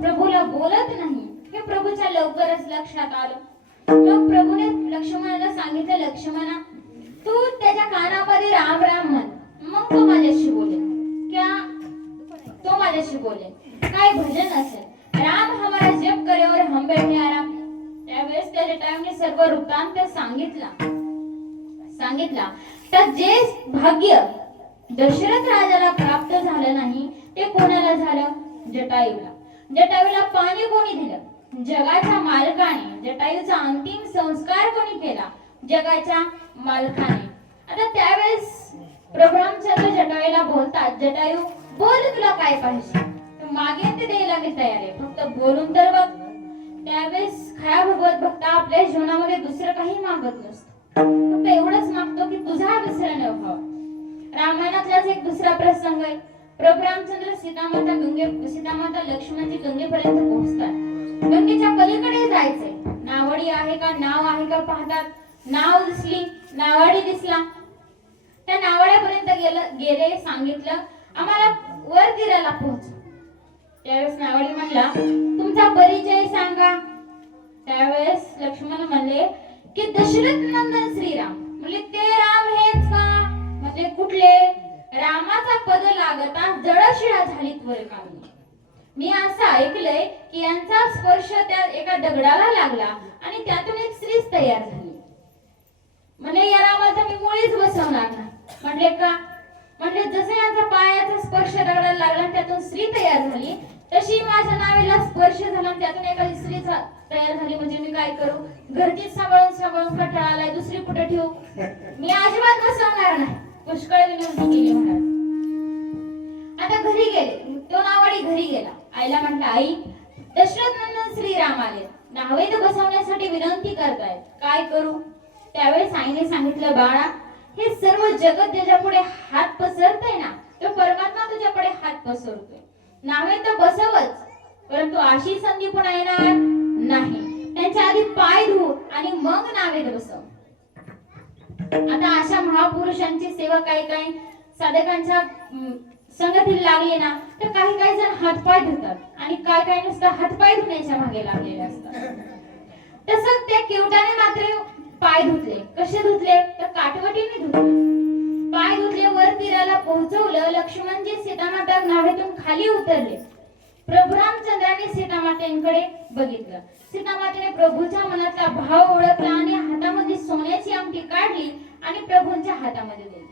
प्रभूला बोलत नाही. हे प्रभूच्या लवकरच लक्षात आलं. मग प्रभूने लक्ष्मणाला सांगितलं, लक्ष्मणा तू त्याच्या कानामध्ये राम राम म्हण, मग तो माझ्याशी बोलेल. काय भजन असेल, राम हमारा जप करे और हम बैठे आराम. त्यावेळेस त्या जटायूने सर्व वृत्तांत सांगितला. तर जे भाग्य दशरथ राजाला प्राप्त झालं नाही ते कोणाला झालं? जटायूला. जटायूला पाणी कोणी दिलं? जगाच्या मालकाने. जटायूचा अंतिम संस्कार कोणी केला? जगाच्या मालकाने. आता त्यावेळेस प्रभू रामचंद्र जटायूला बोलतात, जटायू बोल तुला काय पाहिजे, तू मागेन ते द्यायला मी तयार आहे, फक्त बोलून तर बघ. त्यावेळेस खरा भगवत भक्त आपल्या जीवनामध्ये दुसरं काही मागत नसतो, फक्त एवढंच मागतो की तुझा विसर न व्हावा. रामायणातलाच एक दुसरा प्रसंग आहे. प्रभू रामचंद्र सीतामाता लक्ष्मणजी गंगेपर्यंत पोहोचतात. गंगेच्या पलीकडे जायचंय. नावडी आहे का, नाव आहे का पाहतात. नाव दिसली, नावाडी दिसला. त्या नावाड्यापर्यंत गेले. सांगितलं आम्हाला वर तीराला पोहोच. त्यावेळेस नावाडी म्हणला तुमचा परिचय सांगा. त्यावेळेस लक्ष्मण म्हणले की दशरथ नंदन श्रीराम. म्हणजे ते राम हेच का? म्हणजे कुठले? रामाचा पद लागता जळशिळा झालीत वर कामी. मी असं ऐकलंय की यांचा स्पर्श त्या एका दगडाला लागला आणि त्यातून एक स्त्रीच तयार झाली. म्हणजे या रामाचा मी मुळीच बसवणार नाही. म्हटले का? म्हणजे जसं यांचा पायाचा स्पर्श दगडाला लागला त्यातून स्त्री तयार झाली, तशी माझ्या नावेला स्पर्श झाला त्यातून एखादी स्त्री तयार झाली. म्हणजे मी काय करू? घरचीच सांभाळून कंटाळा आलाय, दुसरी कुठे ठेवू? मी अजिबात बसवणार नाही. पुष्कळ विनंती केली म्हणा. आता घरी गेले. तो नावाडी घरी गेला. आईला म्हटलं, आई, दशरथ नंदन श्रीराम आले, नावेद बसवण्यासाठी विनंती करतायत, काय करू? त्यावेळेस आईने सांगितलं, बाळा, हे सर्व जगत ज्याच्या पुढे हात पसरतय ना, तो परमात्मा तुझ्याकडे हात पसरतोय. नावे तर बसवच, परंतु अशी संधी पुन्हा येणार नाही. त्यांच्या आधी पाय धु आणि मग नावेद बसव. आता अशा महापुरुषांची सेवा काही साधकांच्या संगतीला लागली ना, तर काही जण हातपाय धुतात आणि काही नुसतं हातपाय धुण्याच्या मागे लागलेले असतात. तसंच त्या केवटाने मात्र पाय धुतले. कसे धुतले? तर काटवटीने धुतले. पाय धुतले, वर तीराला पोहोचवलं. लक्ष्मणजी सीतामाता नावेतून खाली उतरले. प्रभू रामचंद्राने सीतामातेकडे बघितलं. सीतामातेने प्रभूच्या मनातला भाव ओळखला आणि हातामध्ये सोन्याची अंगठी काढली आणि प्रभूंच्या हातामध्ये दिली.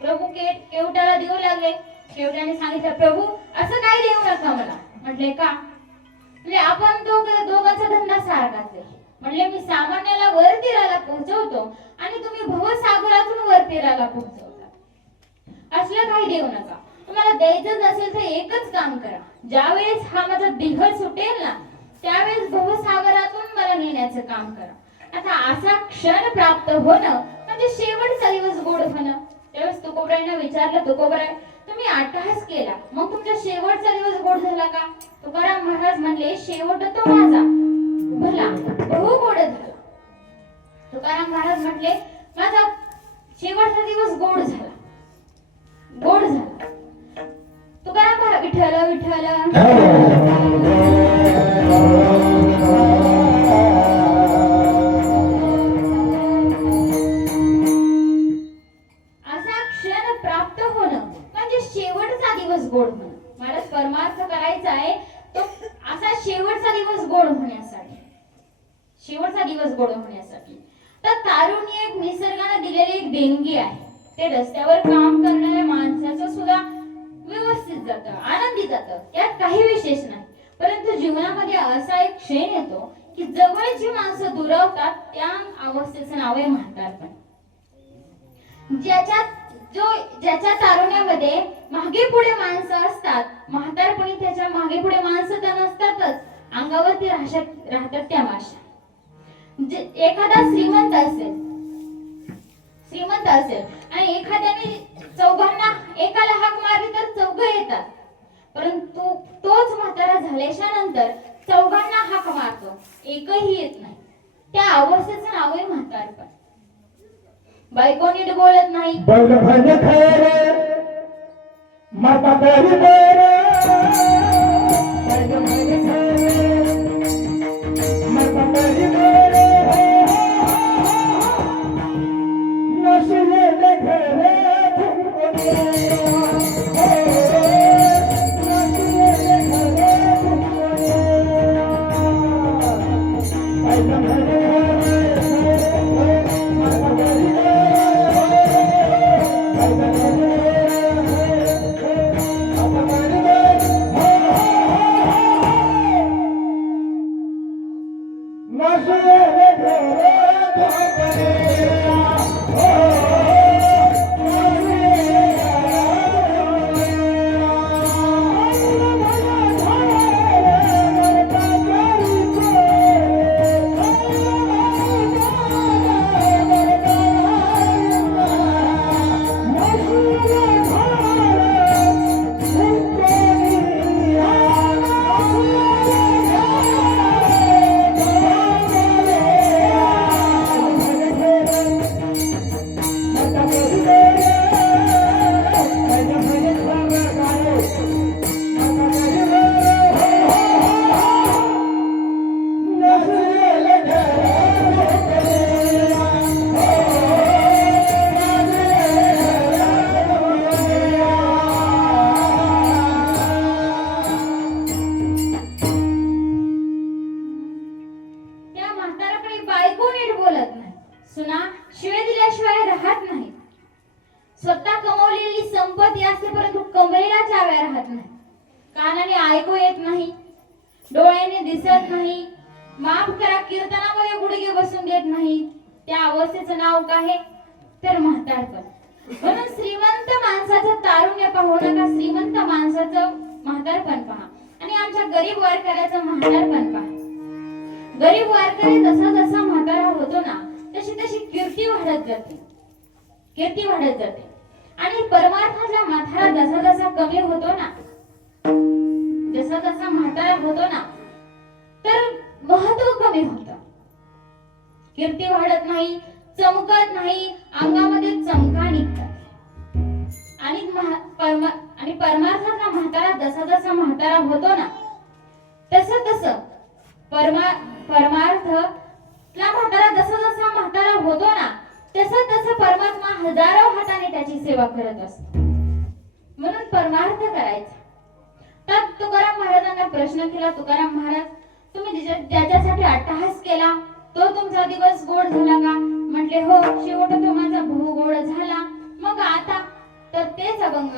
प्रभू केवटाला देऊ लागले. केवटाने सांगितलं, प्रभू, असं काय देऊ नका मला. म्हटले, का? म्हणजे आपण दोघांचा धंदा सारखाच आहे. म्हणले, मी सामान्याला वर तीराला पोहोचवतो आणि तुम्ही भवसागरातून वर तीराला पोहोचवता. असलं काही देऊ नका. तुम्हाला द्यायचं नसेल तर एकच काम करा. ज्यावेळेस हा माझा दिघ सुटेल ना, त्यावेळेस भवसागरातून मला नेण्याचं काम करा. आता असा क्षण प्राप्त होणं म्हणजे शेवटचा दिवस गोड होणं. त्यावेळेस तुकोबरायांना विचारलं, तुकोबराय, तुम्ही अट्टहास केला, मग तुमचा शेवटचा दिवस गोड झाला का? तुकाराम महाराज म्हणले, शेवट तो माझा भला बहु गोड झाला. तुकाराम महाराज म्हटले, माझा शेवटचा दिवस गोड झाला, गोड झाला. तुकाराम महाराज, विठ्ठल विठ्ठल. असा क्षण प्राप्त होणं म्हणजे शेवटचा दिवस गोड होणं. मला परमार्थ करायचा आहे तो असा शेवटचा दिवस गोड होण्यासाठी, शेवटचा दिवस गोड होण्यासाठी. तर तारुण्य एक निसर्गाने दिलेली एक देणगी आहे. ते रस्त्यावर काम करणाऱ्या माणसाचं सुद्धा व्यवस्थित जातं, आनंदी जातं, यात काही विशेष नाही. परंतु जीवनामध्ये असा एक क्षण येतो की जवळची माणसं दुरावतात. त्या अवस्थेचं नाव आहे म्हातारपण. ज्याच्या तारुण्यामध्ये मागे पुढे माणसं असतात, म्हातारपणी त्याच्या मागे पुढे माणसं तर नसतातच, अंगावरती राहतात त्या माशा. एखादा श्रीमंत असेल आणि एखाद्याने चौघांना एकाला हाक मारली तर चौघ येतात, परंतु तोच म्हातारा झाल्याच्या नंतर चौघांना हाक मारतो, एकही येत नाही. त्या अवस्थेचं नाव आहे म्हातारपण. बायको नीट बोलत नाही, स्वतः कमवलेली संपत्ती असते परंतु कमरेला चाव्या राहत नाही, कानाने ऐकू येत नाही, डोळ्याने दिसत नाही, माफ करा कीर्तनामध्ये गुडघे बसून देत नाही. त्या अवस्थेचं नाव काय? तर म्हातारपण. म्हणून श्रीमंत माणसाचं तारुण्य पाहू नका, श्रीमंत माणसाचं म्हातारपण पहा आणि आमच्या गरीब वारकऱ्याचं म्हातारपण पहा. गरीब वारकरी जसा जसा म्हातारा होतो ना तशी तशी कीर्ती वाढत जाते, कीर्ती वाढत जाते. आणि परमार्थातला म्हातारा जसा जसा कमी होतो ना, जसा जसा म्हातारा होतो ना तर महत्व कमी होतं, कीर्ती वाढत नाही, चमकत नाही, अंगामध्ये चमका निघतात. आणि परमार्थातला म्हातारा जसा जसा म्हातारा होतो ना तसं तसं परमार्थातला म्हातारा जसा जसा म्हातारा होतो ना तसं तसं परमात्मा हजारो हाताने त्याची सेवा करत असतो. म्हणून परमार्थ करायचा. तर तुकाराम महाराजांना प्रश्न केला, तुकाराम महाराज तुम्ही ज्याच्यासाठी अट्टहास केला तो तुमचा दिवस गोड झाला का? म्हटले हो, शेवट तो माझा भाऊ गोड झाला. मग आता तर तेच अभंग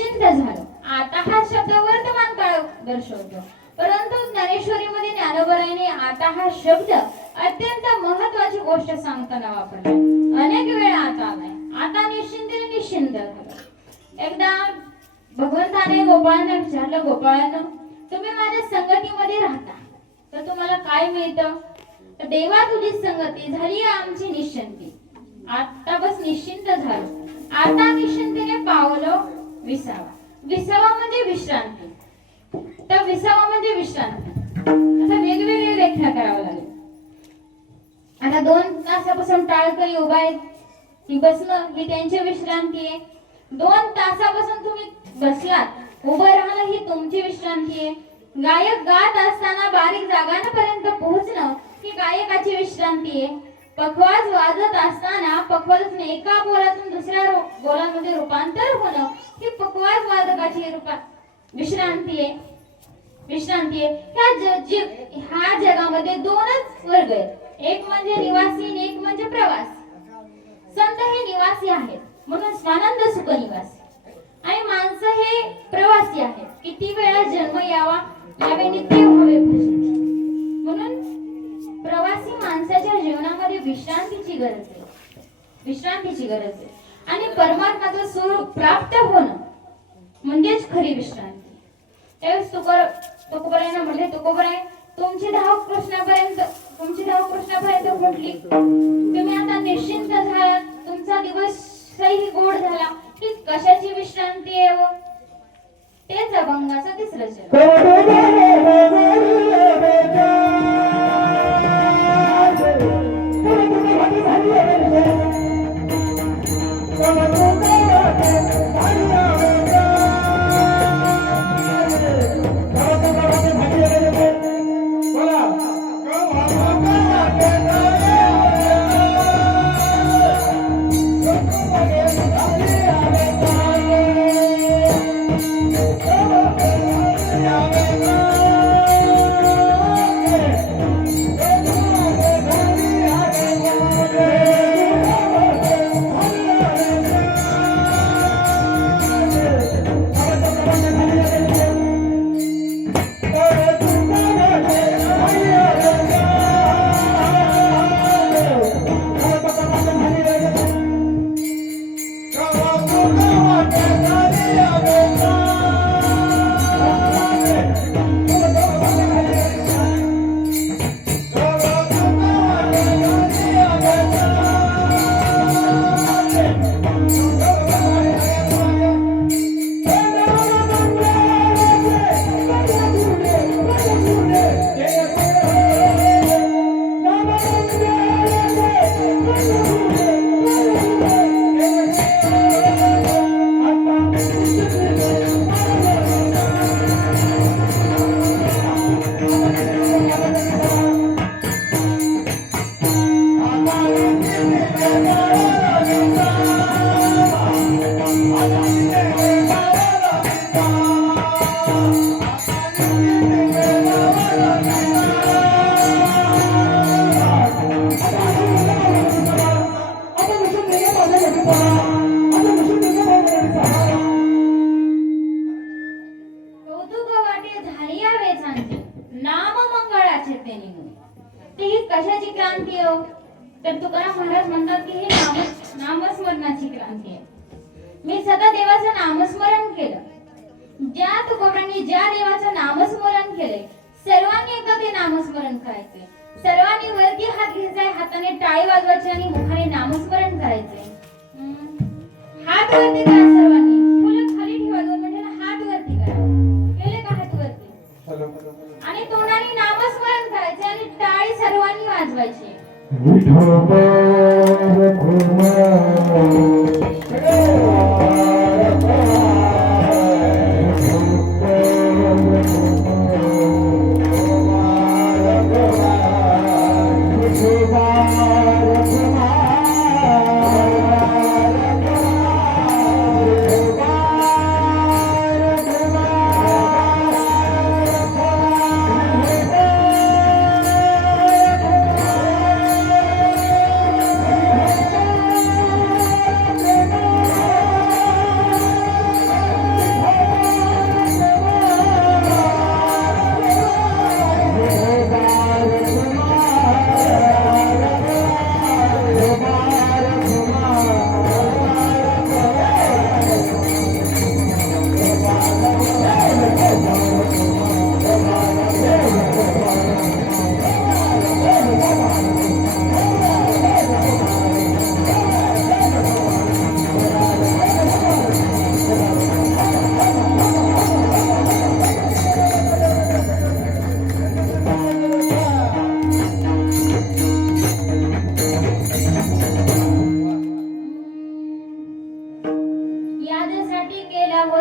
निश्चिंत झालो. आता हा शब्द वर्तमान काळ दर्शवतो, परंतु ज्ञानेश्वरीमध्ये ज्ञानोबराने आता हा शब्द अत्यंत महत्वाची गोष्ट सांगताना वापरला. अनेक वेळा आता आलाय. आता निश्चिंतेने निश्चिंत झालो. एकदा भगवंताने गोपाळांना विचारलं, गोपाळांनो, तुम्ही माझ्या संगतीमध्ये राहता तर तुम्हाला काय मिळतं? तर देवा तुझी संगती झाली आमची निश्चिंती. आता बस निश्चिंत झालो. आता निश्चिंतेने पावलं विसावा. विसावा म्हणजे विश्रांती. तर विसावा म्हणजे विश्रांती. आता वेगवेगळी व्याख्या करावं लागेल. आता 2 तासापासून टाळकरी उभा आहेत, ती बसणं ही त्यांची विश्रांती आहे. 2 तासापासून तुम्ही बसलात, उभं राहणं ही तुमची विश्रांती आहे. गायक गात असताना बारीक जागांपर्यंत पोहोचणं ही गायकाची विश्रांती आहे. पखवाज वाजत असताना पखवाजातून एका बोलातून दुसऱ्या बोलांमध्ये रूपांतर होणं ही पखवाज वादकाची विश्रांती आहे. ह्या जगामध्ये 2च वर्ग आहेत, एक म्हणजे निवासी आणि एक म्हणजे प्रवासी. संत हे निवासी आहेत म्हणून स्वानंद सुख निवासी, आणि माणसं हे प्रवासी आहेत. किती वेळा जन्म यावा यावे नित्य व्हावे भजित. म्हणून प्रवासी माणसाच्या जीवनामध्ये विश्रांतीची गरज आहे. आणि परमात्माचं स्वरूप प्राप्त होणं म्हणजेच खरी विश्रांती. त्यावेळेस तुकोबारायांना म्हटले, तुकोबाराय, तुमची धाव कृष्णापर्यंत पोहोचली. तुम्ही आता निश्चिंत झालात, तुमचा दिवसही गोड झाला. ही कशाची विश्रांती आहे? तेच अभंगाचं 3रं चरण. कशाची क्रांती हो? तर तुकाराम महाराज म्हणतात की हे नामस्मरणाची क्रांती आहे. मी सदा देवाचं नामस्मरण केलं. ज्या तुकोबांनी ज्या देवाचं नामस्मरण केलंय, सर्वांनी एकदा ते नामस्मरण करायचे. सर्वांनी वरती हात घ्यायचा, हाताने टाळी वाजवायची आणि मुखाने नामस्मरण करायचे. हात वरती करा सर्वांनी, फुलं खाली ठेवा. 2 मिनिटं हात वरती करा. केले का हात वरती? आणि तोंडाने नामस्मरण करायचे आणि टाळी सर्वांनी वाजवायची.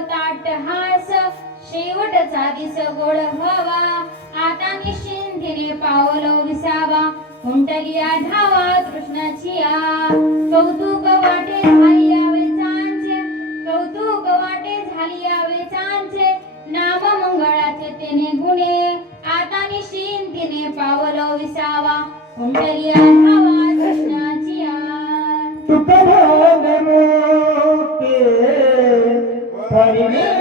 होता अट्टहास शेवटचा दिस गोड व्हावा आता निश्चिंतीने पावलो विसावा उंटलिया धावा कृष्णाची कौतुक वाटे झाली यावेचांचे कौतुक वाटे झाली यावेचांचे नाम मंगळाचे तेने गुणे आता निश्चिंतीने पावलो विसावा उंटलिया धावा कृष्णाची तुकाराम मोठे हरिने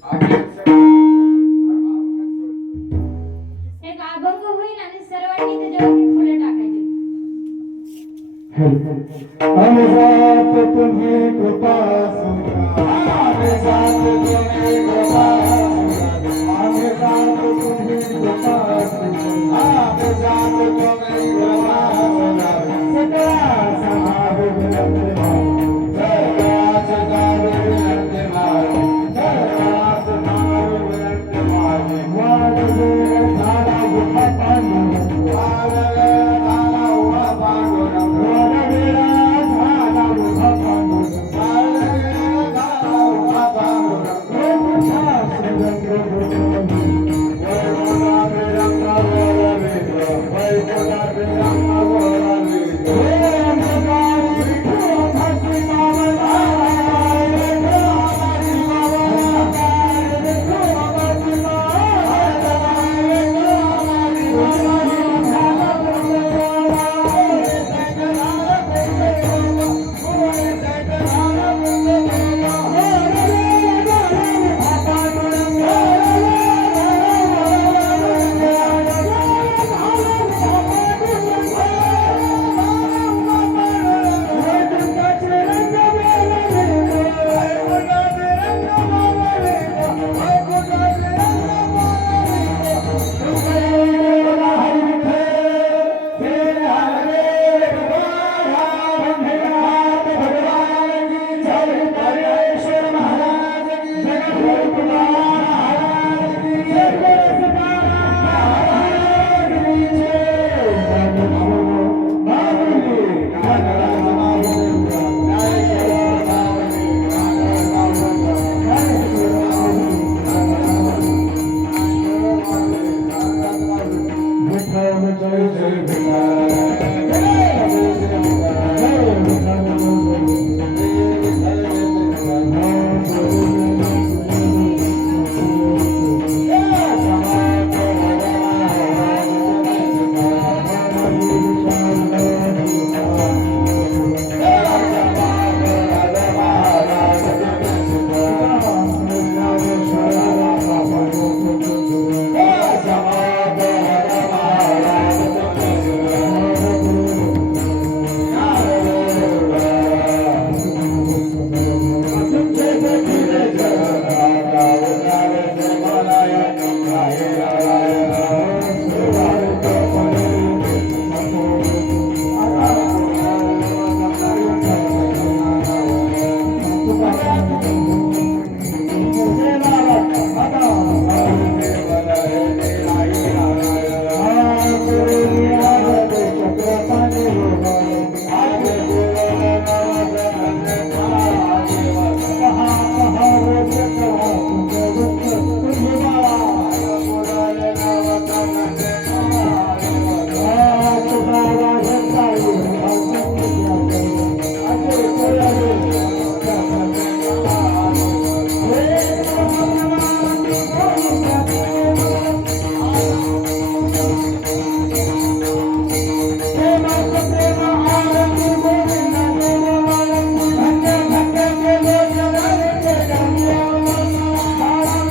एक अभंग होईल आणि सर्वांनी त्याच्यावरती फुलं टाकायची. आम्ही जात तुम्ही कृपा सुरा आम्ही जात तुम्ही कृपा सुरा आम्ही जात तुम्ही कृपा सुरा आम्ही जात तुम्ही कृपा सुरा सगळा समाज विनंती सगळा समाज विनंती सगळा समाज विनंती वाढले झाला उभा पांडुरंग वाढले झाला उभा पांडुरंग वाढलेला झाला उभा पांडुरंग वाढलेला झाला उभा पांडुरंग प्रभूचा श्रीरंग वैकुंठा श्रीरंग वैकुंठा श्रीरंग भगवान की जय, परमेश्वर महाराज की जय,